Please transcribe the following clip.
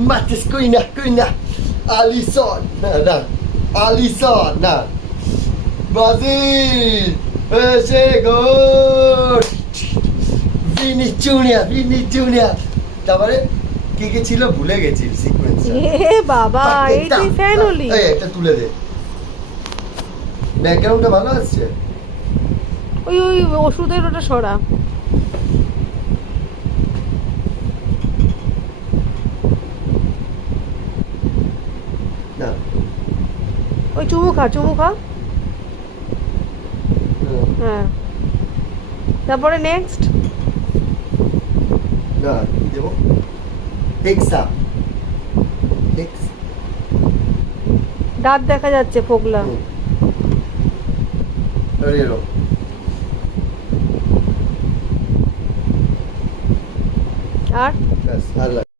Matis Kuina Alisson না Alisson না Brazil সে গোল Vini junior তারপরে কে কে ছিল ভুলে গেছি সিকোয়েন্স এ বাবা এই তুই ফ্যান হলি এই একটা তুলে দে ব্যাকগ্রাউন্ডটা ভালো আছে ওই ওই ওষুধের ওটা সরা না ওই চুমু খা হ্যাঁ তারপরে নেক্সট না কি দেবো হেক্সা দাঁত দেখা যাচ্ছে ফোকলা আর ব্যাস আর